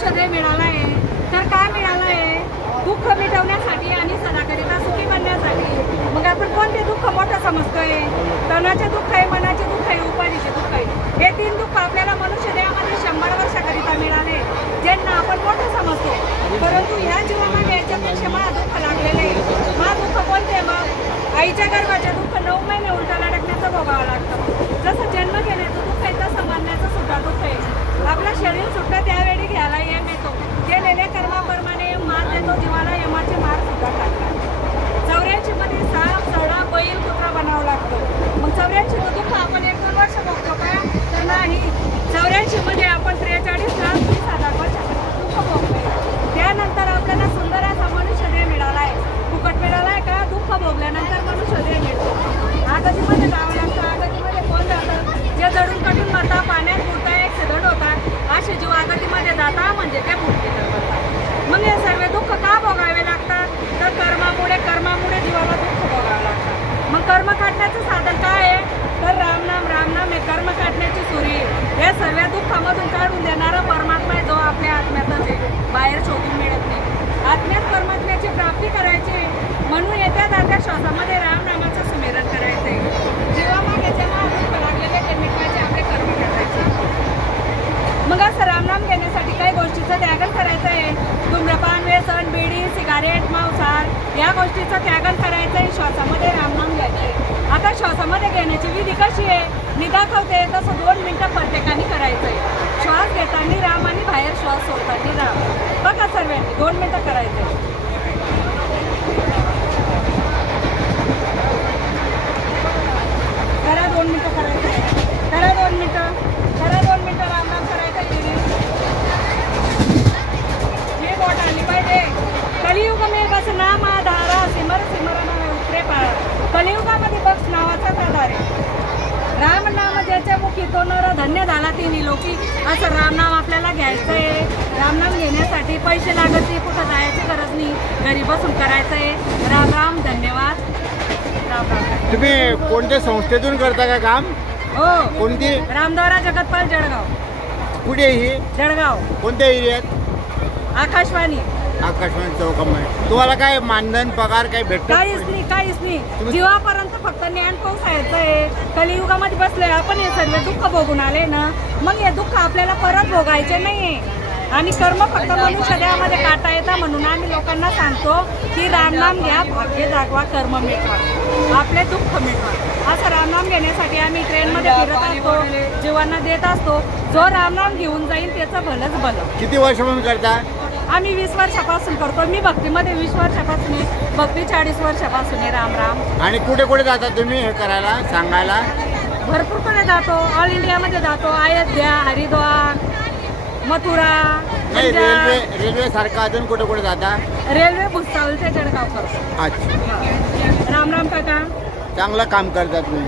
मनुष्यदेह मिळाला आहे तर काय मिळालं आहे? दुःख मिटवण्यासाठी आणि सदाकरिता सुखी बनण्यासाठी। मग आपण कोणते दुःख मोठं समजतोय? तनाचे दुःख आहे, मनाचे दुःख आहे, उपाधीचे दुःख आहे। हे तीन दुःख आपल्याला मनुष्यदेहामध्ये 100 वर्षाकरिता मिळाले, ज्यांना आपण मोठं समजतो। परंतु ह्या जीवनामध्ये याच्यापेक्षा महादुःख लागलेले आहे। महादुःख कोणते? मग आईच्या गर्भाचे दुःख 9 महिने उलटा लटकण्याचं भोगावं लागतं। जसं जन्म घेण्याचं दुःख आहे तसं मरण्याचं सुद्धा दुःख आहे। आपलं शरीर सुद्धा त्यावेळी घ्यायला यम येतो, केलेल्या कर्माप्रमाणे मार देतो जीवाला, यमाचे मार सुद्धा खातात। 84 मध्ये साप, सडा, बैल, कुत्रा बनावं लागतं। मग 84 दुःख आपण 1-2 वर्ष भोगतो का? तर नाही। 84 मध्ये आपण 43 लाख 20,000 वर्ष दुःख भोगतोय। त्यानंतर आपल्याला सुंदर असा मनुष्यदेह मिळाला आहे। फुकट मिळाला आहे का? दुःख भोगल्यानंतर मनुष्यदेह मिळतो। आगतीमध्ये जावं लागतं। आगतीमध्ये कोण जातं? जे जडून कटून मरतात, पाण्यात बुडतात, ॲक्सिडेंट होतात, असे जीव आगतीमध्ये जाता म्हणजे ते मुक्ती करतात। मग हे सर्व दुःख का भोगावे लागतात? तर कर्मामुळे जीवाला दुःख भोगावं लागतं। मग कर्म काढण्याचं साधन काय आहे? तर रामनाम हे कर्म काढण्याची सुरी। या सर्व दुःखामधून काढून देणारा परमात्मा आहे, जो आपल्या आत्म्यातच आहे, बाहेर शोधून मिळत नाही। आत्म्यात परमात्म्याची प्राप्ती करायची म्हणून येत्या जात्या श्वासामध्ये रामनामाचं स्मरण करायचंय। जीवामागे जेव्हा दुःख लागलेले ते मिटवायचे, आपले कर्म करायचे। मग असं रामनाम घेण्यासाठी काही गोष्टीचं त्यागन करायचं आहे। धूम्रपान, व्यसन, बिडी, सिगारेट, मांसाहार या गोष्टीचं त्यागन करायचं आहे। श्वासामध्ये रामनाम घ्यायचे। आता श्वासामध्ये घेण्याची विधी कशी आहे? मी दाखवते तसं 2 मिनिटं प्रत्येकाने करायचं आहे। श्वास घेताना राम आणि बाहेर श्वास सोडताना राम। बघा सर्वांनी 2 मिनिटं करायचं आहे। करा 2 मिनिटं करायचं आहे। करा 2 मिनिटं, करा 2 मिनिटं रामनाम करायचं आहे। हे बोट आली पाहिजे। कलियुग में बस नाम आधारा, सिमर सिमरन उतरे पार। कलियुगामध्ये बस नावाचाच आधार आहे। राम नाम ज्याच्या मुखी तो नर धन्य झाला तिन्ही लोकी। असं रामनाम आपल्याला घ्यायचं आहे। रामनाम घेण्यासाठी पैसे लागत नाही, कुठं जायची गरज नाही, घरी बसून करायचं आहे। राम राम, धन्यवाद। राम राम। तुम्ही कोणत्या संस्थेतून करता का काम? हो। कोणती? रामद्वारा जगतपाल, जळगाव। कुठे ही? जळगाव। कोणत्या एरियात? आकाशवाणी चौकामध्ये। तुम्हाला काय मानधन पगार काय भेटतो? काहीच नाही। जीवापर्यंत फक्त ज्ञान पोहोचायचं आहे। कलियुगामध्ये बसलोय आपण, हे सर्व दुःख भोगून आले ना, मग हे दुःख आपल्याला परत भोगायचे नाहीये। आणि कर्म फक्त मनुष्यदेहामध्ये काटा येतात, म्हणून आम्ही लोकांना सांगतो की रामनाम घ्या, भाग्य जागवा, कर्म मिटवा, आपले दुःख मिटवा। असं रामनाम घेण्यासाठी आम्ही ट्रेनमध्ये फिरत असतो, जीवांना देत असतो। जो रामनाम घेऊन जाईल त्याचं भलंच भलं। किती वर्षापासून करता? आम्ही 20 वर्षापासून करतो। मी भक्तीमध्ये 20 वर्षापासून आहे, भक्ती 40 वर्षापासून आहे। राम राम। आणि कुठे कुठे जाता तुम्ही हे करायला, सांगायला? भरपूरकडे जातो, ऑल इंडियामध्ये जातो। अयोध्या, हरिद्वार, मथुरा, रेल्वे सारखं अजून कुठे कुठे जाता? रेल्वे भुसावळ ते जळगाव करतो। अच्छा। राम राम काका, चांगलं काम करता तुम्ही।